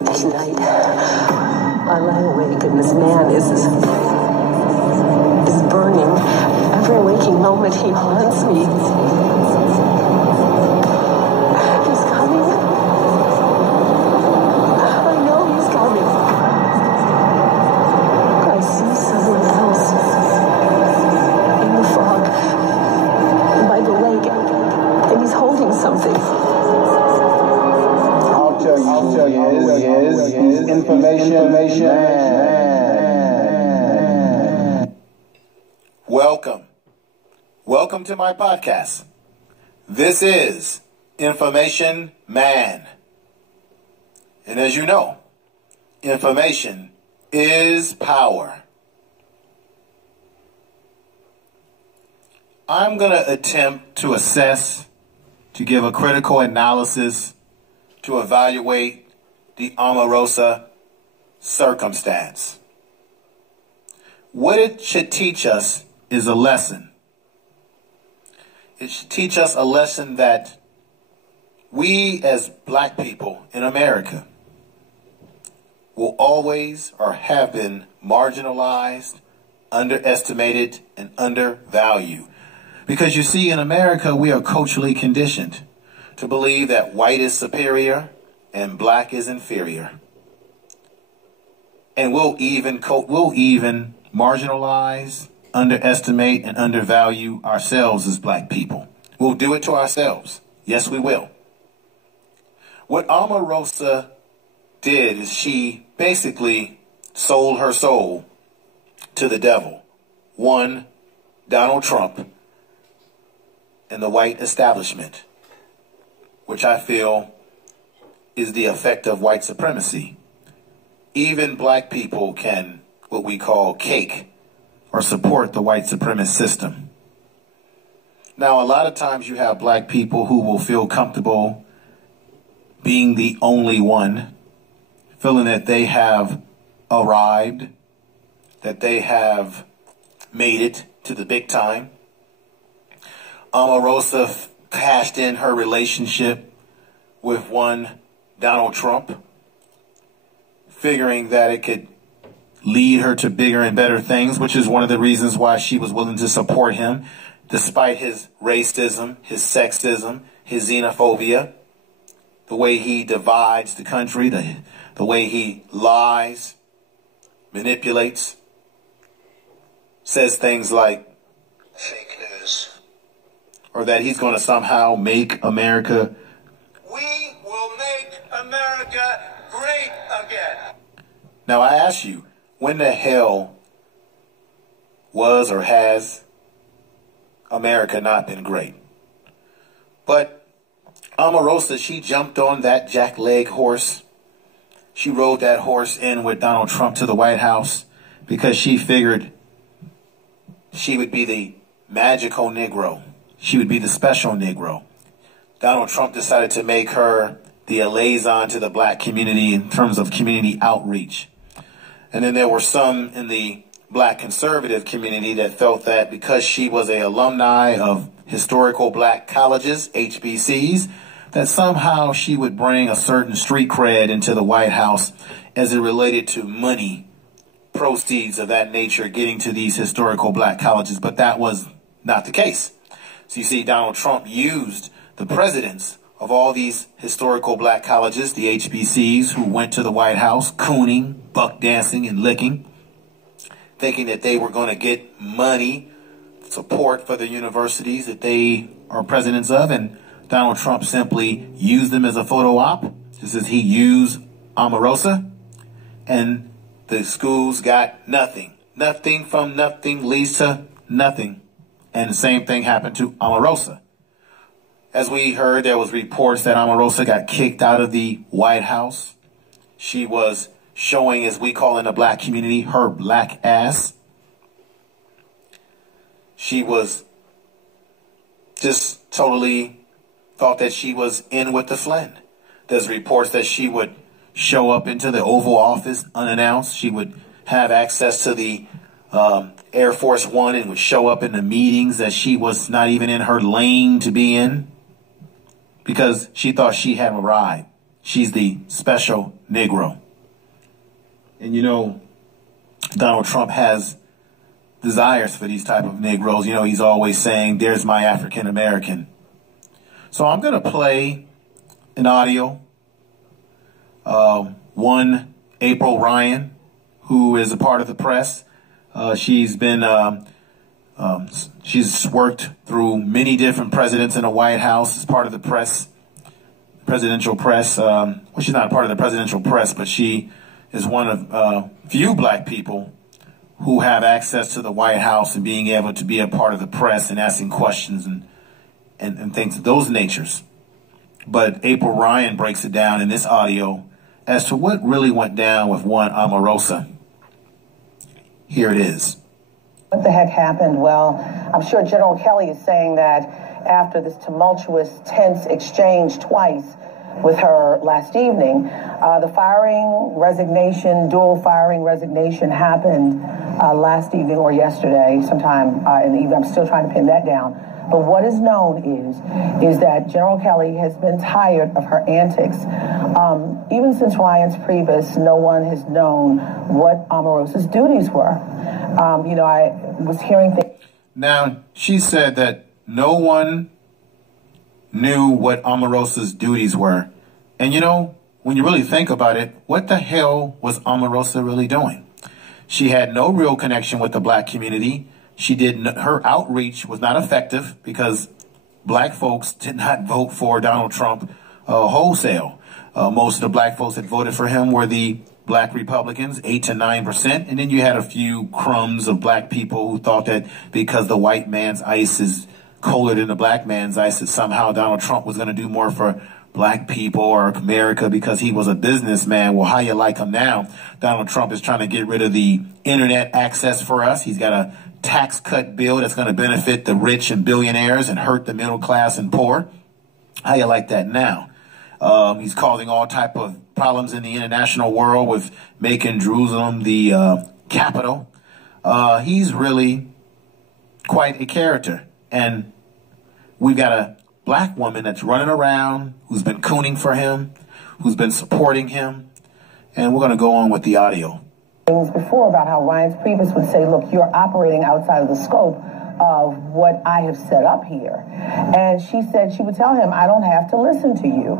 At night, I lie awake and this man is burning. Every waking moment he haunts me. He's coming. I know he's coming. I see someone else in the fog by the lake, and he's holding something. I'll tell you, is information. Welcome to my podcast. This is Information Man. And as you know, information is power. I'm going to attempt to assess, to give a critical analysis, to evaluate the Omarosa circumstance. What it should teach us is a lesson. It should teach us a lesson that we as black people in America will always or have been marginalized, underestimated, and undervalued. Because you see, in America, we are culturally conditioned to believe that white is superior and black is inferior. And we'll even marginalize, underestimate, and undervalue ourselves as black people. We'll do it to ourselves. Yes, we will. What Omarosa did is she basically sold her soul to the devil. One, Donald Trump and the white establishment, which I feel is the effect of white supremacy. Even black people can, what we call, cake or support the white supremacist system. Now, a lot of times you have black people who will feel comfortable being the only one, feeling that they have arrived, that they have made it to the big time. Omarosa cashed in her relationship with one Donald Trump, figuring that it could lead her to bigger and better things, which is one of the reasons why she was willing to support him, despite his racism, his sexism, his xenophobia, the way he divides the country, the way he lies, manipulates, says things like fake news, or that he's going to somehow make America. We will make America great again. Now I ask you, when the hell was or has America not been great? But Omarosa, she jumped on that jackleg horse. She rode that horse in with Donald Trump to the White House because she figured she would be the magical Negro. She would be the special Negro. Donald Trump decided to make her the liaison to the black community in terms of community outreach. And then there were some in the black conservative community that felt that because she was an alumni of historical black colleges, HBCs, that somehow she would bring a certain street cred into the White House as it related to money, proceeds of that nature getting to these historical black colleges. But that was not the case. So you see, Donald Trump used the presidents of all these historical black colleges, the HBCs, who went to the White House, cooning, buck dancing, and licking, thinking that they were going to get money, support for the universities that they are presidents of, and Donald Trump simply used them as a photo op, just as he used Omarosa, and the schools got nothing. Nothing from nothing leads to nothing. And the same thing happened to Omarosa. As we heard, there was reports that Omarosa got kicked out of the White House. She was showing, as we call in the black community, her black ass. She was just totally thought that she was in with the Flynn. There's reports that she would show up into the Oval Office unannounced. She would have access to the Air Force One and would show up in the meetings that she was not even in her lane to be in, because she thought she had arrived. she's the special Negro. And you know, Donald Trump has desires for these type of Negroes. You know, he's always saying, there's my African American. So I'm going to play an audio. One April Ryan, who is a part of the press. She's worked through many different presidents in the White House as part of the presidential press. Well, she's not a part of the presidential press, but she is one of few black people who have access to the White House and being able to be a part of the press and asking questions and things of those natures. But April Ryan breaks it down in this audio as to what really went down with one Omarosa. Here it is. What the heck happened? Well, I'm sure General Kelly is saying that after this tumultuous, tense exchange twice with her last evening, the dual firing resignation happened last evening or yesterday, sometime in the evening. I'm still trying to pin that down. But what is known is that General Kelly has been tired of her antics. Even since Ryan's Priebus, no one has known what Omarosa's duties were. You know, I was hearing things. Now, she said that no one knew what Omarosa's duties were. And you know, when you really think about it, what the hell was Omarosa really doing? She had no real connection with the black community. Her outreach was not effective because black folks did not vote for Donald Trump wholesale. Most of the black folks that voted for him were the black Republicans, 8 to 9%. And then you had a few crumbs of black people who thought that because the white man's ice is colder than the black man's ice, that somehow Donald Trump was going to do more for black people or America because he was a businessman. Well, how you like him now? Donald Trump is trying to get rid of the internet access for us. He's got a tax cut bill that's going to benefit the rich and billionaires and hurt the middle class and poor. How you like that now? He's causing all type of problems in the international world with making Jerusalem the capital. He's really quite a character. And we've got a black woman that's running around, who's been cooning for him, who's been supporting him. And we're going to go on with the audio. Things before about how Ryan's Priebus would say, look, you're operating outside of the scope of what I have set up here. And she said she would tell him, I don't have to listen to you.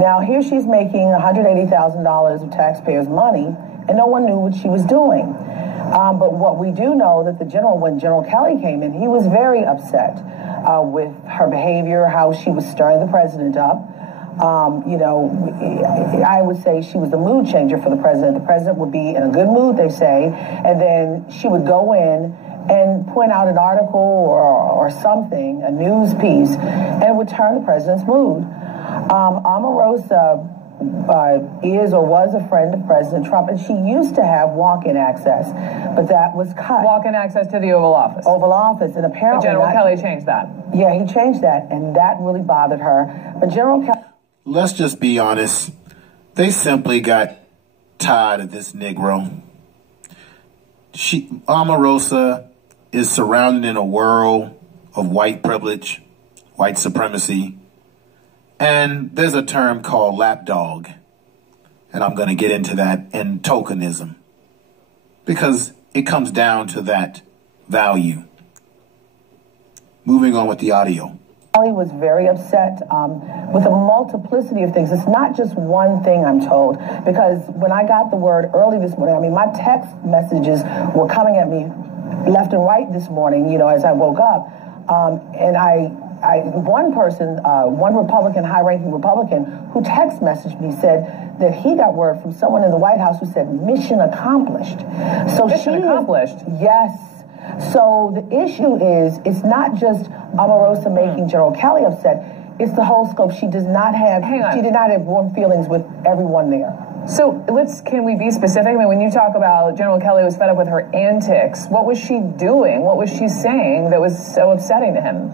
Now, here she's making $180,000 of taxpayers' money, and no one knew what she was doing. But what we do know that when General Kelly came in, he was very upset with her behavior, how she was stirring the president up. You know, I would say she was the mood changer for the president. The president would be in a good mood, they say, and then she would go in and point out an article or something, a news piece, and it would turn the president's mood. Omarosa is or was a friend of President Trump, and she used to have walk-in access, but that was cut. Walk-in access to the Oval Office. Oval Office, and apparently but General Kelly changed that. Yeah, he changed that, and that really bothered her. But General Kelly... Let's just be honest. They simply got tired of this Negro. Omarosa is surrounded in a world of white privilege, white supremacy, and there's a term called lapdog, and I'm going to get into that, and tokenism, because it comes down to that value. Moving on with the audio. Kelly was very upset with a multiplicity of things. It's not just one thing, I'm told, because when I got the word early this morning, I mean, my text messages were coming at me left and right this morning, you know, as I woke up. And one person, one Republican, high-ranking Republican, who text messaged me said that he got word from someone in the White House who said, mission accomplished. So mission accomplished? Yes. So the issue is, it's not just Omarosa making General Kelly upset, it's the whole scope. She does not have, she did not have warm feelings with everyone there. So can we be specific? I mean, when you talk about General Kelly was fed up with her antics, what was she doing? What was she saying that was so upsetting to him?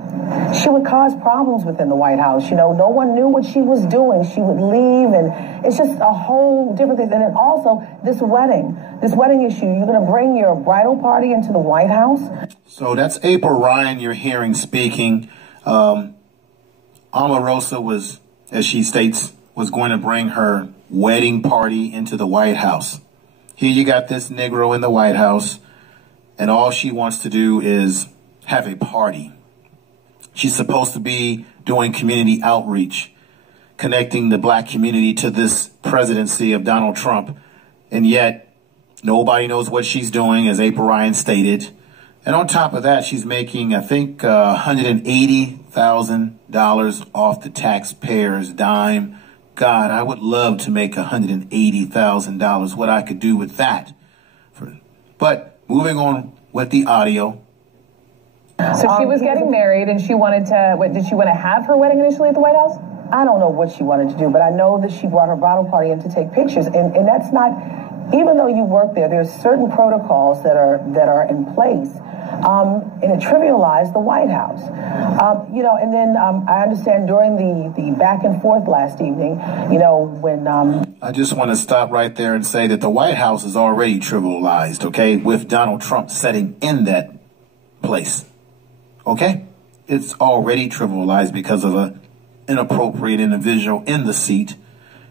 She would cause problems within the White House. You know, no one knew what she was doing. She would leave, and it's just a whole different thing. And then also this wedding issue. You're going to bring your bridal party into the White House? So that's April Ryan you're hearing speaking. Omarosa was, as she states, was going to bring her wedding party into the White House. Here you got this Negro in the White House, and all she wants to do is have a party. She's supposed to be doing community outreach, connecting the black community to this presidency of Donald Trump, and yet nobody knows what she's doing, as April Ryan stated. And on top of that, she's making, I think, $180,000 off the taxpayer's dime. God, I would love to make $180,000, what I could do with that. But moving on with the audio. So she was getting married, and she wanted to, did she want to have her wedding initially at the White House? I don't know what she wanted to do, but I know that she brought her bridal party in to take pictures, and that's not, even though you work there, there's certain protocols that are in place, and it trivialized the White House. And then I understand during the back and forth last evening, when... I just want to stop right there and say that the White House is already trivialized, okay, with Donald Trump sitting in that place, okay? It's already trivialized because of an inappropriate individual in the seat.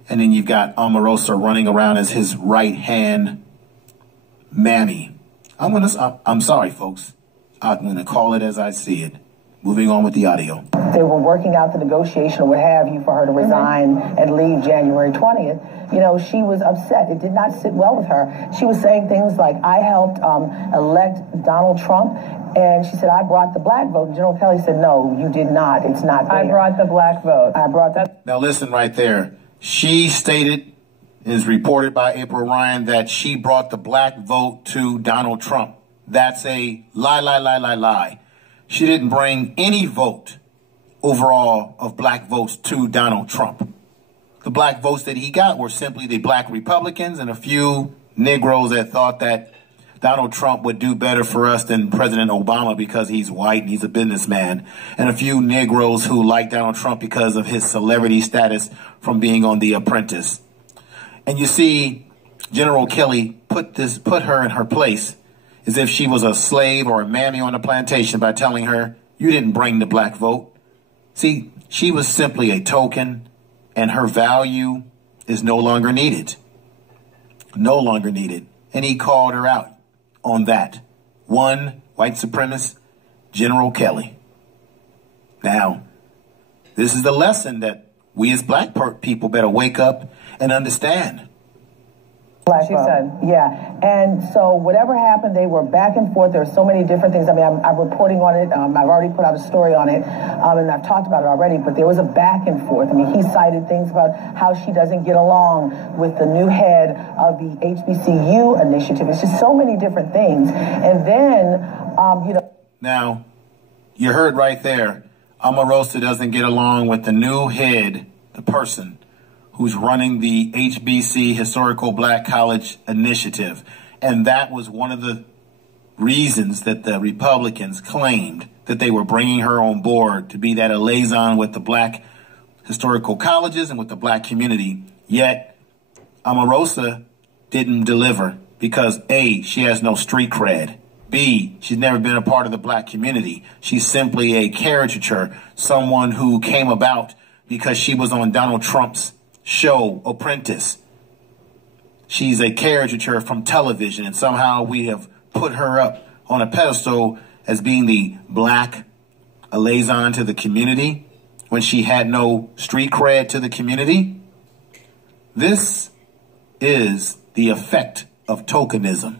And then you've got Omarosa running around as his right-hand mammy. I'm sorry, folks. I'm going to call it as I see it. Moving on with the audio. They were working out the negotiation or what have you for her to resign and leave January 20th. She was upset. It did not sit well with her. She was saying things like, I helped elect Donald Trump. And she said, I brought the black vote. And General Kelly said, no, you did not. It's not there. I brought the black vote. I brought that. Now listen right there. She stated, is reported by April Ryan, that she brought the black vote to Donald Trump. That's a lie. She didn't bring any vote overall of black votes to Donald Trump. The black votes that he got were simply the black Republicans and a few Negroes that thought that Donald Trump would do better for us than President Obama because he's white and he's a businessman, and a few Negroes who like Donald Trump because of his celebrity status from being on The Apprentice. And you see, General Kelly put her in her place as if she was a slave or a mammy on a plantation by telling her, you didn't bring the black vote. See, she was simply a token, and her value is no longer needed. No longer needed. And he called her out on that. One white supremacist, General Kelly. Now, this is the lesson that we as black people better wake up and understand. Black she said. Yeah. And so whatever happened, they were back and forth. There are so many different things. I mean, I'm reporting on it. I've already put out a story on it, and I've talked about it already, but there was a back and forth. I mean, he cited things about how she doesn't get along with the new head of the HBCU initiative. It's just so many different things. And then, Now, you heard right there, Omarosa doesn't get along with the new head, the person who's running the HBC Historical Black College Initiative. And that was one of the reasons that the Republicans claimed that they were bringing her on board to be that liaison with the black historical colleges and with the black community. Yet Omarosa didn't deliver because A, she has no street cred. B, she's never been a part of the black community. She's simply a caricature, someone who came about because she was on Donald Trump's show, Apprentice. She's a caricature from television, and somehow we have put her up on a pedestal as being the black liaison to the community when she had no street cred to the community. This is the effect of tokenism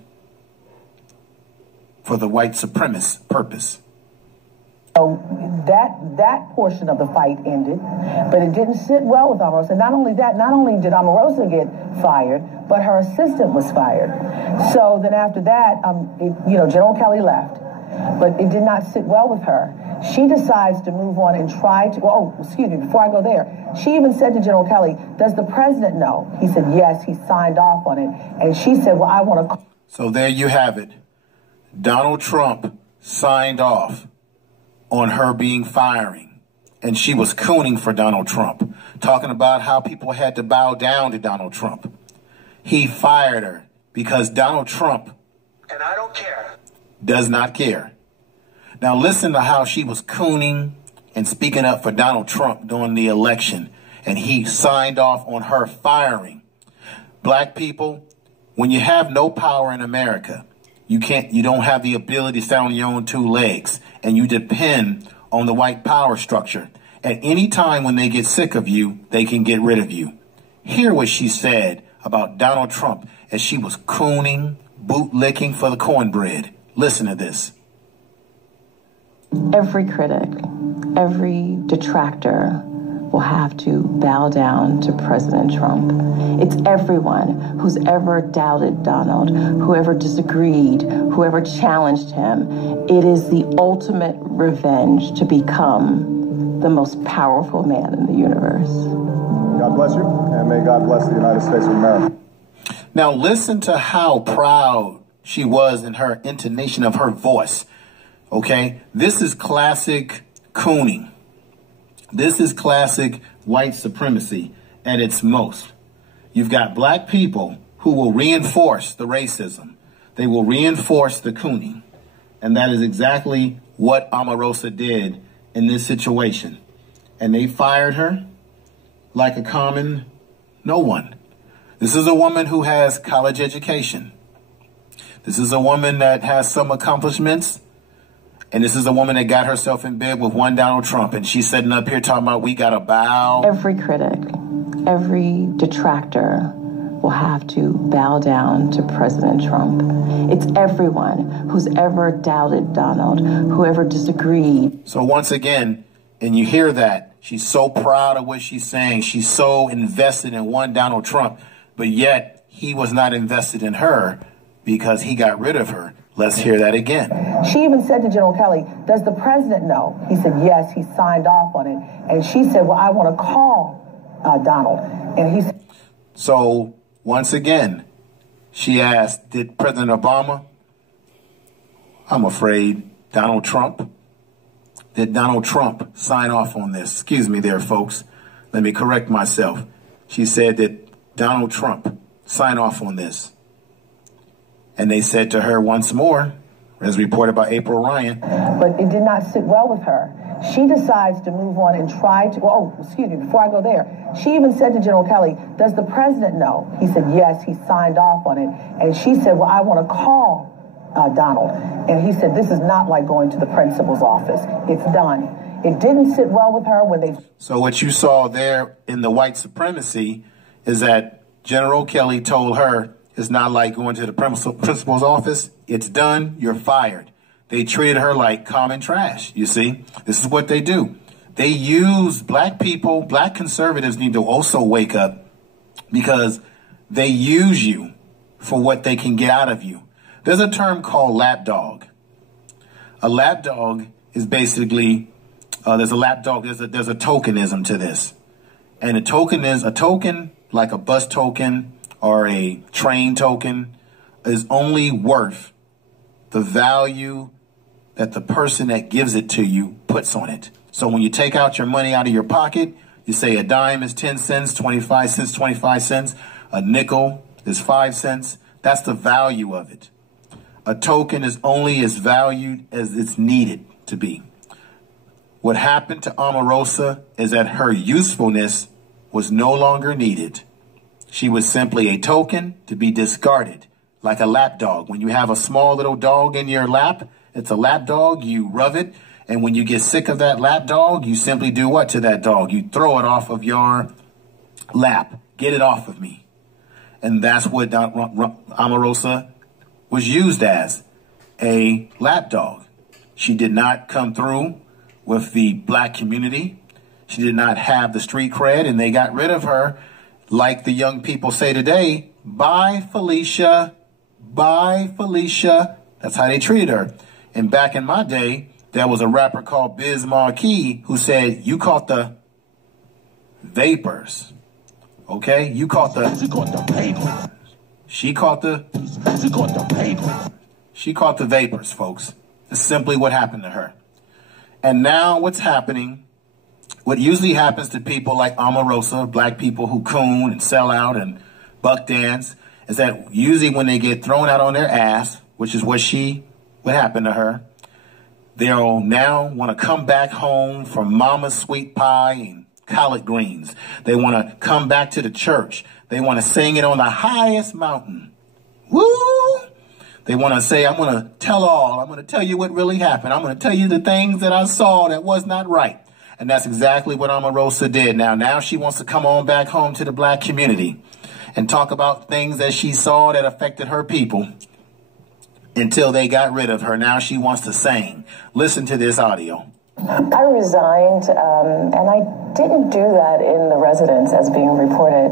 for the white supremacist purpose. So that portion of the fight ended, but it didn't sit well with Omarosa. Not only that, not only did Omarosa get fired, but her assistant was fired. So then after that, General Kelly left, but it did not sit well with her. She decides to move on and try to, before I go there, she even said to General Kelly, does the president know? He said, yes, he signed off on it. And she said, well, I want to... So there you have it. Donald Trump signed off on her being firing, and she was cooning for Donald Trump, talking about how people had to bow down to Donald Trump. He fired her because Donald Trump, and I don't care, does not care. Now listen to how she was cooning and speaking up for Donald Trump during the election, and he signed off on her firing. Black people, when you have no power in America, you don't have the ability to stand on your own two legs, and you depend on the white power structure. At any time when they get sick of you, they can get rid of you. Hear what she said about Donald Trump as she was cooning, bootlicking for the cornbread. Listen to this. Every critic, every detractor will have to bow down to President Trump. It's everyone who's ever doubted Donald, whoever disagreed, whoever challenged him. It is the ultimate revenge to become the most powerful man in the universe. God bless you, and may God bless the United States of America. Now listen to how proud she was in her intonation of her voice. Okay, this is classic cooning. This is classic white supremacy at its most. You've got black people who will reinforce the racism. They will reinforce the cooning. And that is exactly what Omarosa did in this situation. And they fired her like a common no one. This is a woman who has college education. This is a woman that has some accomplishments. And this is a woman that got herself in bed with one Donald Trump. And she's sitting up here talking about we got to bow. Every critic, every detractor will have to bow down to President Trump. It's everyone who's ever doubted Donald, whoever disagreed. So once again, and you hear that, she's so proud of what she's saying. She's so invested in one Donald Trump, but yet he was not invested in her because he got rid of her. Let's hear that again. She even said to General Kelly, does the president know? He said, yes, he signed off on it. And she said, well, I want to call Donald. And he said... So, once again, she asked, did President Obama, I'm afraid, Donald Trump, did Donald Trump sign off on this? Excuse me there, folks. Let me correct myself. She said that Donald Trump sign off on this. And they said to her once more, as reported by April Ryan. But it did not sit well with her. She decides to move on and try to, before I go there, she even said to General Kelly, does the president know? He said, yes, he signed off on it. And she said, well, I want to call Donald. And he said, this is not like going to the principal's office. It's done. It didn't sit well with her when they... So what you saw there in the white supremacy is that General Kelly told her, it's not like going to the principal's office. It's done. You're fired. They treated her like common trash. You see, this is what they do. They use black people. Black conservatives need to also wake up because they use you for what they can get out of you. There's a term called lapdog. A lapdog is basically, there's a tokenism to this. And a token is a token like a bus token or a train token is only worth the value that the person that gives it to you puts on it. So when you take out your money out of your pocket, you say a dime is 10 cents, 25 cents, 25 cents. A nickel is 5 cents. That's the value of it. A token is only as valued as it's needed to be. What happened to Omarosa is that her usefulness was no longer needed. She was simply a token to be discarded, like a lap dog. When you have a small little dog in your lap, it's a lap dog, you rub it, and when you get sick of that lap dog, you simply do what to that dog? You throw it off of your lap. Get it off of me. And that's what Omarosa was used as, a lap dog. She did not come through with the black community. She did not have the street cred, and they got rid of her. Like the young people say today, bye, Felicia. Bye, Felicia. That's how they treated her. And back in my day, there was a rapper called Biz Marquis who said, you caught the vapors. Okay? You caught the... She caught the vapors, folks. That's simply what happened to her. And now what's happening, what usually happens to people like Omarosa, black people who coon and sell out and buck dance, is that usually when they get thrown out on their ass, which is what happened to her, they'll now want to come back home for mama's sweet pie and collard greens. They want to come back to the church. They want to sing it on the highest mountain. Woo! They want to say, I'm going to tell all. I'm going to tell you what really happened. I'm going to tell you the things that I saw that was not right. And that's exactly what Omarosa did. Now she wants to come on back home to the black community and talk about things that she saw that affected her people until they got rid of her. Now she wants to sing. Listen to this audio. I resigned, and I didn't do that in the residence as being reported.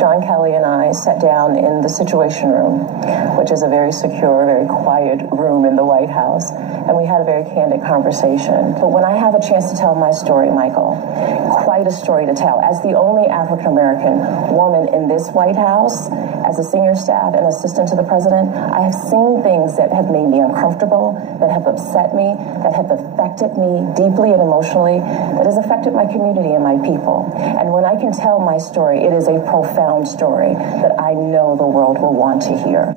John Kelly and I sat down in the Situation Room, which is a very secure, very quiet room in the White House, and we had a very candid conversation. But when I have a chance to tell my story, Michael, quite a story to tell. As the only African-American woman in this White House, as a senior staff and assistant to the president, I have seen things that have made me uncomfortable, that have upset me, that have affected me deeply and emotionally, that has affected my community and my people. And when I can tell my story, it is a profound story that I know the world will want to hear.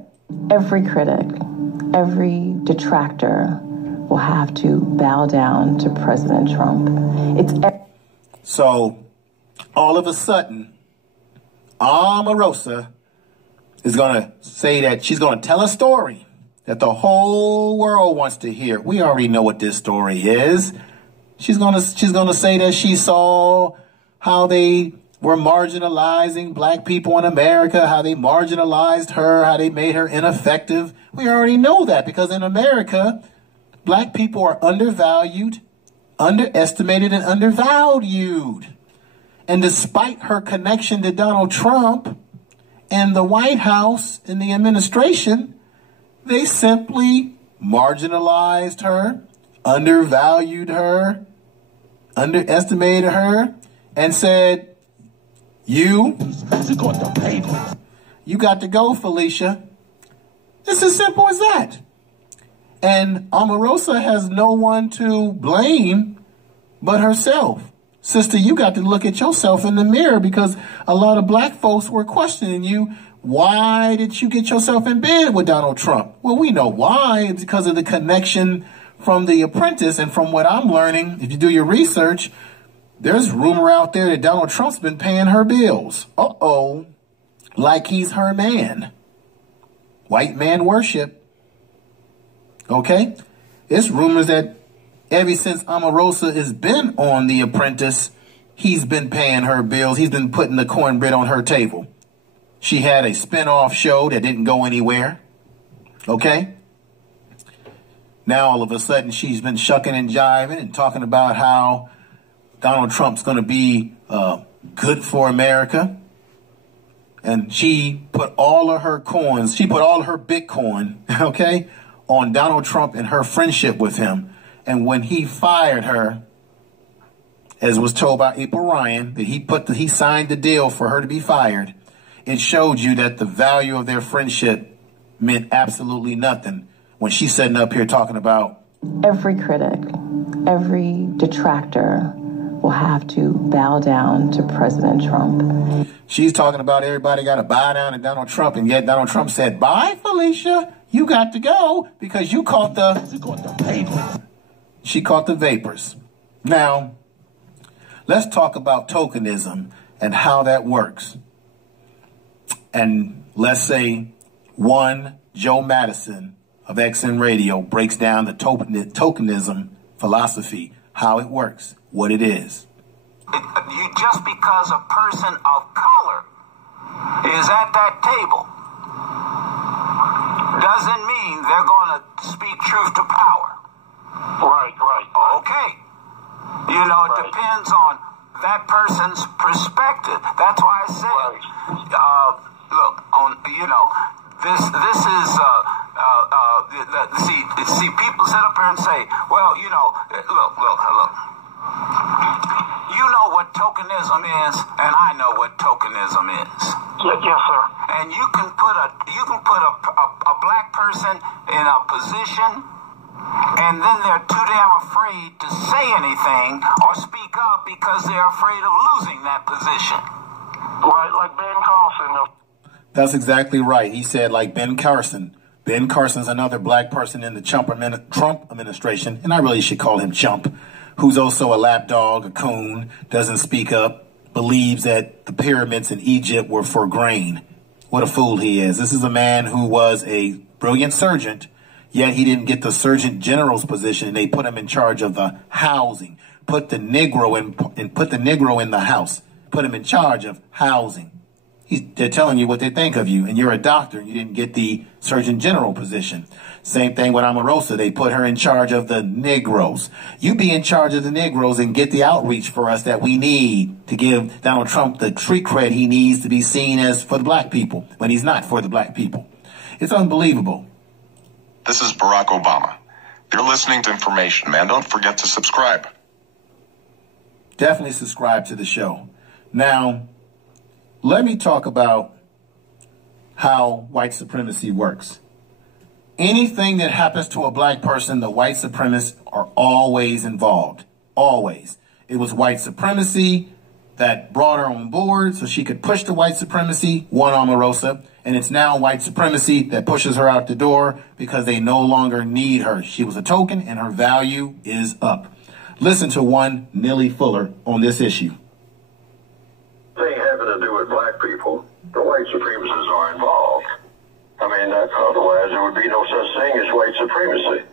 Every critic, every detractor will have to bow down to President Trump. So all of a sudden, Omarosa is going to say that she's going to tell a story that the whole world wants to hear. We already know what this story is. She's going to say that she saw how they were marginalizing black people in America, how they marginalized her, how they made her ineffective. We already know that because in America, black people are undervalued, underestimated, and undervalued. And despite her connection to Donald Trump and the White House and the administration, they simply marginalized her, undervalued her, underestimated her, and said, you got to go, Felicia. It's as simple as that. And Omarosa has no one to blame but herself. Sister, you got to look at yourself in the mirror because a lot of black folks were questioning you. Why did you get yourself in bed with Donald Trump? Well, we know why. It's because of the connection from The Apprentice. And from what I'm learning, if you do your research, there's rumor out there that Donald Trump's been paying her bills. Uh-oh. Like he's her man. White man worship. Okay? It's rumors that ever since Omarosa has been on The Apprentice, he's been paying her bills. He's been putting the cornbread on her table. She had a spin-off show that didn't go anywhere. Okay? Now, all of a sudden, she's been shucking and jiving and talking about how Donald Trump's going to be good for America. And she put all of her coins, she put all of her Bitcoin, okay, on Donald Trump and her friendship with him. And when he fired her, as was told by April Ryan, that he signed the deal for her to be fired, it showed you that the value of their friendship meant absolutely nothing when she's sitting up here talking about every critic, every detractor will have to bow down to President Trump. She's talking about everybody got to bow down to Donald Trump, and yet Donald Trump said, bye, Felicia, you got to go because you caught the vapors. She caught the vapors. Now, let's talk about tokenism and how that works. And let's say one Joe Madison of XN Radio breaks down the tokenism philosophy, how it works, what it is. Just because a person of color is at that table doesn't mean they're going to speak truth to power. Right. Okay. You know, it depends on that person's perspective. That's why I say, look, this is, see, people sit up here and say, well, look. You know what tokenism is, and I know what tokenism is. Yes, sir. And you can put a black person in a position, and then they're too damn afraid to say anything or speak up because they're afraid of losing that position. Right, like Ben Carson. That's exactly right. He said like Ben Carson. Ben Carson's another black person in the Trump administration, and I really should call him Chump, who's also a lapdog, a coon, doesn't speak up, believes that the pyramids in Egypt were for grain. What a fool he is. This is a man who was a brilliant surgeon, yet he didn't get the Surgeon General's position, and they put him in charge of the housing. Put the Negro in the house. Put him in charge of housing. They're telling you what they think of you, and you're a doctor, and you didn't get the Surgeon General position. Same thing with Omarosa. They put her in charge of the Negroes. You be in charge of the Negroes and get the outreach for us that we need to give Donald Trump the street cred he needs to be seen as for the black people, when he's not for the black people. It's unbelievable. This is Barack Obama. You're listening to Information Man. Don't forget to subscribe. Definitely subscribe to the show. Now, let me talk about how white supremacy works. Anything that happens to a black person, the white supremacists are always involved. Always. It was white supremacy that brought her on board so she could push the white supremacy, one Omarosa, and it's now white supremacy that pushes her out the door because they no longer need her. She was a token and her value is up. Listen to one Nellie Fuller on this issue. They having to do with black people, the white supremacists are involved. I mean, otherwise there would be no such thing as white supremacy.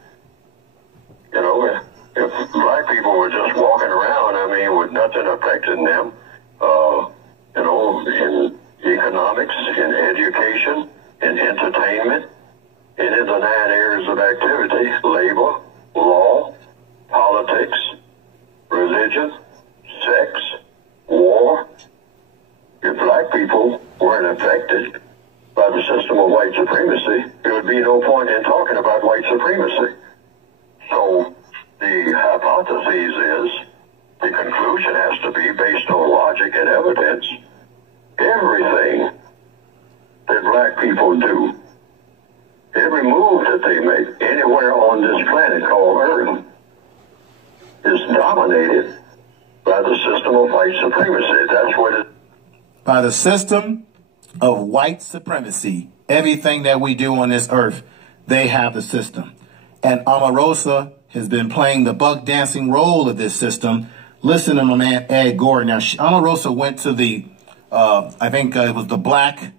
You know, if black people were just walking around, I mean, with nothing affecting them, you know, in economics, in education, in entertainment, and in the 9 areas of activity, labor, law, politics, religion, sex, war. If black people weren't affected by the system of white supremacy, there would be no point in talking about white supremacy. So the hypothesis is, the conclusion has to be based on logic and evidence. Everything that black people do, every move that they make anywhere on this planet called Earth, is dominated by the system of white supremacy. That's what it is. By the system of white supremacy, everything that we do on this earth, they have the system. And Omarosa has been playing the buck dancing role of this system. Listen to my man Ed Gordon. Now, Omarosa went to the, I think it was the black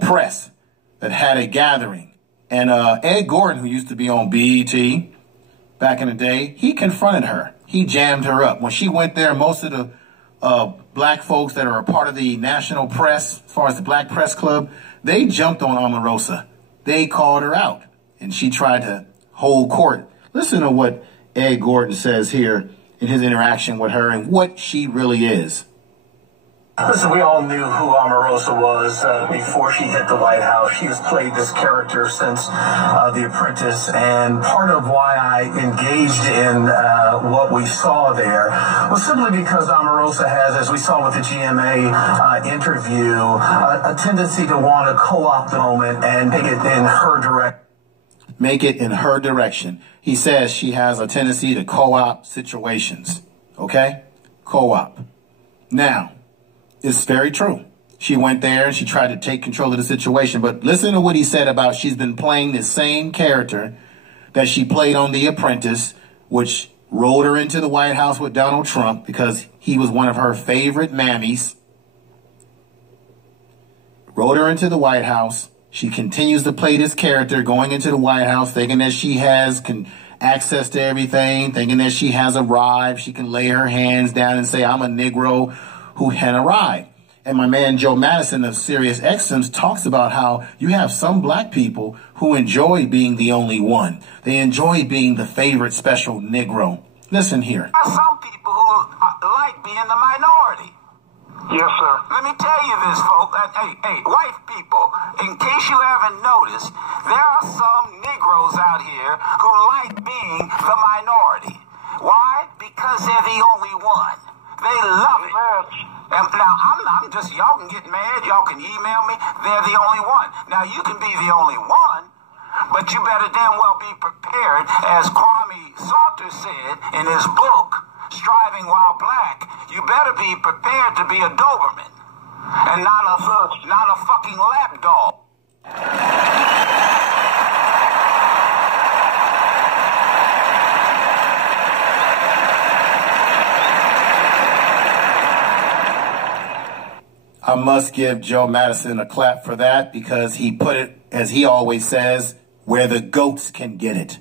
press that had a gathering. And Ed Gordon, who used to be on BET back in the day, he confronted her. He jammed her up. When she went there, most of the black folks that are a part of the national press, as far as the Black Press Club, they jumped on Omarosa. They called her out, and she tried to hold court. Listen to what Ed Gordon says here in his interaction with her and what she really is. Listen, we all knew who Omarosa was before she hit the White House. She has played this character since The Apprentice, and part of why I engaged in what we saw there was simply because Omarosa has, as we saw with the GMA interview, a tendency to want to co-opt the moment and make it in her direction. Make it in her direction. He says she has a tendency to co-opt situations. Okay? Co-op. Now, it's very true. She went there and she tried to take control of the situation. But listen to what he said about she's been playing the same character that she played on The Apprentice, which rolled her into the White House with Donald Trump because he was one of her favorite mammies. Rolled her into the White House. She continues to play this character going into the White House, thinking that she has access to everything, thinking that she has arrived. She can lay her hands down and say, I'm a Negro who had arrived. And my man Joe Madison of Sirius XM talks about how you have some black people who enjoy being the only one. They enjoy being the favorite special Negro. Listen here. There are some people who like being the minority. Yes, sir. Let me tell you this, folks. Hey, white people, in case you haven't noticed, there are some Negroes out here who like being the minority. Why? Because they're the only one. They love it. And now, I'm just, y'all can get mad, y'all can email me, they're the only one. Now, you can be the only one, but you better damn well be prepared, as Kwame Salter said in his book, Striving While Black, you better be prepared to be a Doberman, and not a fucking lapdog. I must give Joe Madison a clap for that, because he put it, as he always says, where the goats can get it.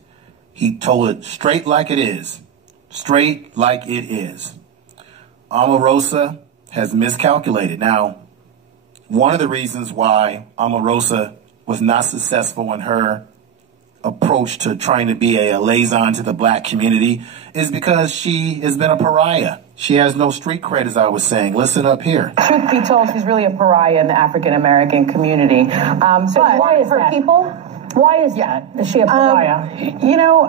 He told it straight like it is. Straight like it is. Omarosa has miscalculated. Now, one of the reasons why Omarosa was not successful in her approach to trying to be a liaison to the black community is because she has been a pariah. She has no street cred, as I was saying. Listen up here. Truth be told, she's really a pariah in the African American community. So why is that? People? Why is that? Is she a pariah?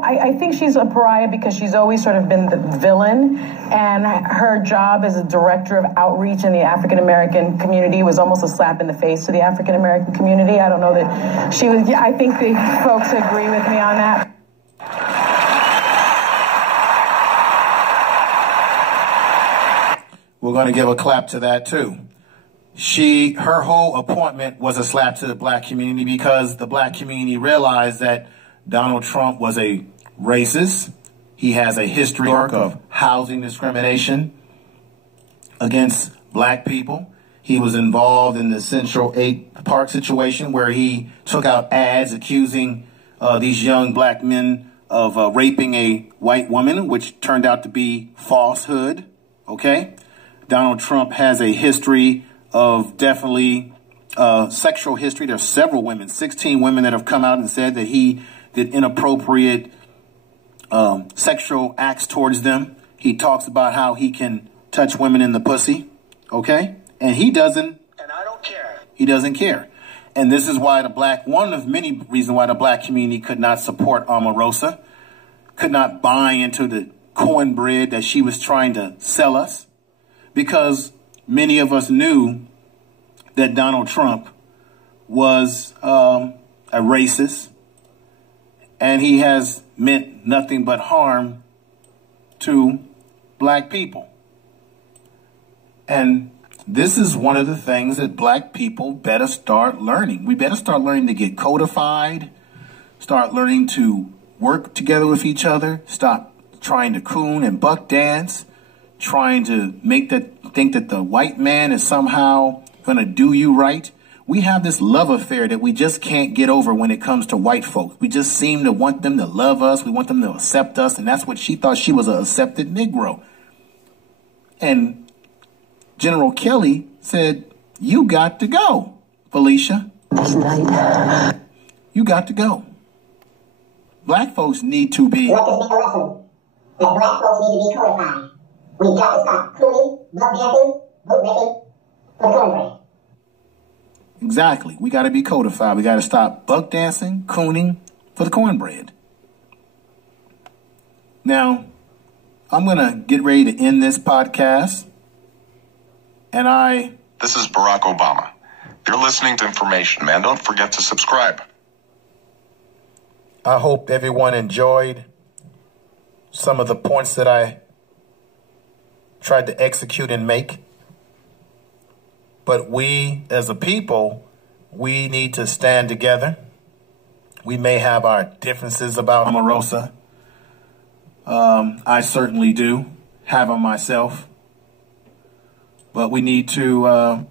I think she's a pariah because she's always sort of been the villain, and her job as a director of outreach in the African American community was almost a slap in the face to the African American community. I don't know that she was. I think the folks agree with me on that. We're going to give a clap to that too. Her whole appointment was a slap to the black community, because the black community realized that Donald Trump was a racist. He has a history of housing discrimination against black people. He was involved in the Central 8 Park situation, where he took out ads accusing these young black men of raping a white woman, which turned out to be falsehood. Okay? Donald Trump has a history of definitely sexual history. There's several women, 16 women, that have come out and said that he did inappropriate sexual acts towards them. He talks about how he can touch women in the pussy, okay? And he doesn't. And I don't care. He doesn't care. And this is why one of many reasons why the black community could not support Omarosa, could not buy into the cornbread that she was trying to sell us, because many of us knew that Donald Trump was a racist, and he has meant nothing but harm to black people. And this is one of the things that black people better start learning. We better start learning to get codified, start learning to work together with each other, stop trying to coon and buck dance, trying to think that the white man is somehow going to do you right. We have this love affair that we just can't get over when it comes to white folks. We just seem to want them to love us. We want them to accept us. And that's what she thought. She was an accepted Negro. And General Kelly said, you got to go, Felicia. This night. You got to go. Black folks need to be... What is being listened? That black folks need to be codified. We've got to stop cooning, buck dancing, bootlicking, for cornbread. Exactly. We got to be codified. We got to stop buck dancing, cooning for the cornbread. Now, I'm going to get ready to end this podcast. And This is Barack Obama. You're listening to Information Man. Don't forget to subscribe. I hope everyone enjoyed some of the points that I tried to execute and make. But we, as a people, we need to stand together. We may have our differences about Omarosa. I certainly do have them myself. But we need to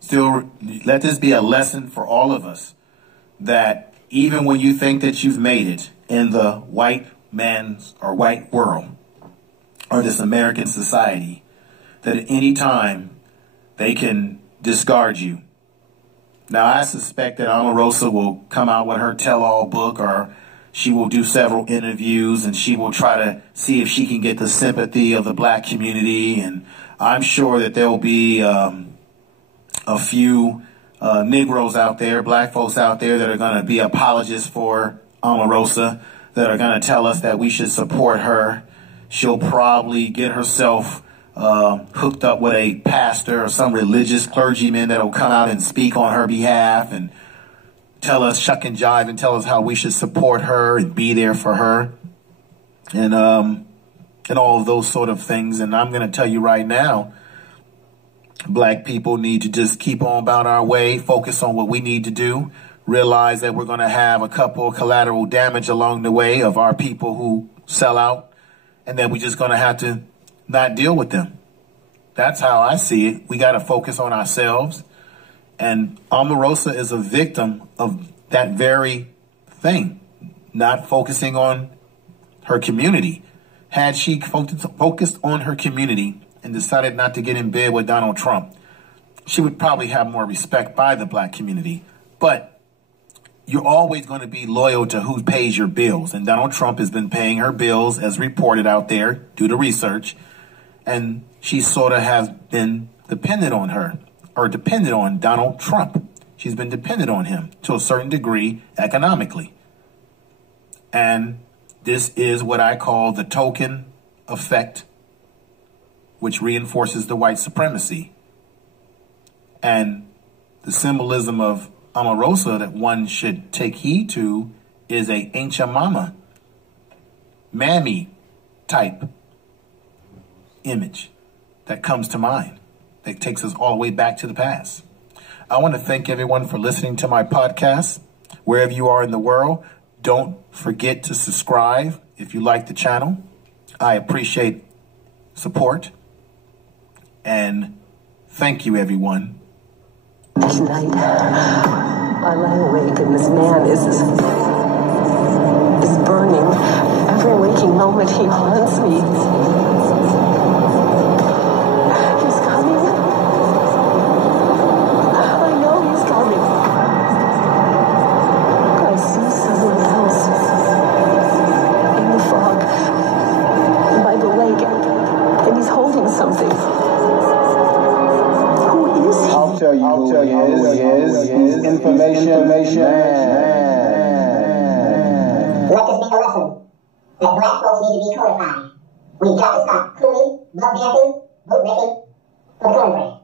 still let this be a lesson for all of us, that even when you think that you've made it in the white man's or white world or this American society, that at any time they can discard you. Now, I suspect that Omarosa will come out with her tell-all book, or she will do several interviews, and she will try to see if she can get the sympathy of the black community. And I'm sure that there will be a few Negroes out there, black folks out there, that are going to be apologists for Omarosa, that are going to tell us that we should support her. She'll probably get herself hooked up with a pastor or some religious clergyman that'll come out and speak on her behalf and tell us, shuck and jive, and tell us how we should support her and be there for her, and all of those sort of things. And I'm going to tell you right now, black people need to just keep on about our way, focus on what we need to do, realize that we're going to have a couple of collateral damage along the way of our people who sell out, and then we're just going to have to not deal with them. That's how I see it. We got to focus on ourselves. And Omarosa is a victim of that very thing, not focusing on her community. Had she focused on her community and decided not to get in bed with Donald Trump, she would probably have more respect by the black community. But you're always going to be loyal to who pays your bills. And Donald Trump has been paying her bills, as reported out there, due to research. And she sort of has been dependent on her, or dependent on Donald Trump. She's been dependent on him to a certain degree economically. And this is what I call the token effect, which reinforces the white supremacy. And the symbolism of Omarosa that one should take heed to is a ancient mama, mammy type image that comes to mind, that takes us all the way back to the past. I want to thank everyone for listening to my podcast. Wherever you are in the world, don't forget to subscribe if you like the channel. I appreciate support. And thank you, everyone. Tonight, I lie awake and this man is burning. Every waking moment he haunts me. He's coming. I know he's coming. I see someone else in the fog by the lake, and he's holding something. I'll tell you who he is. Information. Let this be a lesson that black folks need to be codified. We've got to stop cooning, love dancing, boot making, for cornbread.